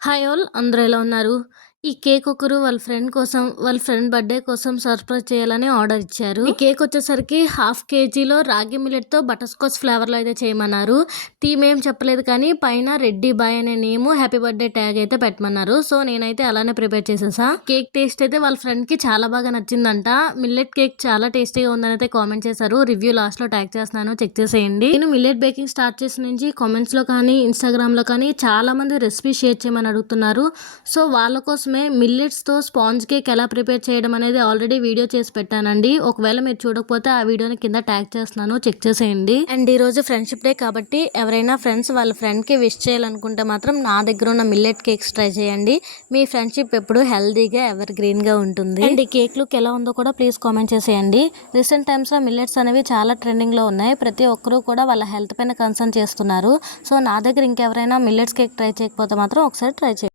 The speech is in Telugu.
హాయ్ ఆల్ అందరూ ఎలా ఉన్నారు? ఈ కేక్ ఒకరు వాళ్ళ ఫ్రెండ్ కోసం, వాళ్ళ ఫ్రెండ్ బర్త్‌డే కోసం సర్ప్రైజ్ చేయాలని ఆర్డర్ ఇచ్చారు. ఈ కేక్ వచ్చేసరికి హాఫ్ కేజీలో రాగి మిల్లెట్‌తో బటర్ స్కాచ్ ఫ్లేవర్‌లో అయితే చేయమన్నారు. థీమ్ ఏం చెప్పలేదు కానీ పైన రెడ్డీ బాయ్ అనే నేము, హ్యాపీ బర్త్‌డే ట్యాగ్ అయితే పెట్టమన్నారు. సో నేనైతే అలానే ప్రిపేర్ చేసేసా. కేక్ టేస్ట్ అయితే వాళ్ళ ఫ్రెండ్‌కి చాలా బాగా నచ్చిందంట. మిల్లెట్ కేక్ చాలా టేస్టీగా ఉందని అయితే కామెంట్ చేశారు. రివ్యూ లాస్ట్‌లో ట్యాగ్ చేస్తున్నాను, చెక్ చేసేయండి. నేను మిల్లెట్ బేకింగ్ స్టార్ట్ చేసిన నుంచి కామెంట్స్‌లో కానీ, ఇన్‌స్టాగ్రామ్‌లో కానీ చాలా మంది రెసిపీ షేర్ చేయమని అడుగుతున్నారు. సో వాళ్ళ కోసమే మిల్లెట్స్‌తో స్పాంజ్ కేక్ ఎలా ప్రిపేర్ చేయడం అనేది ఆల్రెడీ వీడియో చేసి పెట్టానండి. ఒకవేళ మీరు చూడకపోతే ఆ వీడియోని కింద ట్యాగ్ చేస్తున్నాను, చెక్ చేసేయండి. అండ్ ఈరోజు ఫ్రెండ్షిప్ డే కాబట్టి ఎవరైనా ఫ్రెండ్స్ వాళ్ళ ఫ్రెండ్‌కి విష్ చేయాలనుకుంటే మాత్రం నా దగ్గర ఉన్న మిల్లెట్ కేక్స్ ట్రై చేయండి. మీ ఫ్రెండ్షిప్ ఎప్పుడు హెల్తీగా ఎవర్ గ్రీన్‌గా ఉంటుంది. అండ్ ఈ కేక్ లుక్ ఎలా ఉందో కూడా ప్లీజ్ కామెంట్ చేసేయండి. రీసెంట్ టైమ్స్‌లో మిల్లెట్స్ అనేవి చాలా ట్రెండింగ్‌లో ఉన్నాయి. ప్రతి ఒక్కరు కూడా వాళ్ళ హెల్త్ పైన కన్సర్న్ చేస్తున్నారు. సో నా దగ్గర ఇంకెవరైనా మిల్లెట్స్ కేక్ ట్రై చేయకపోతే మాత్రం ఒకసారి ట్రై చేయండి.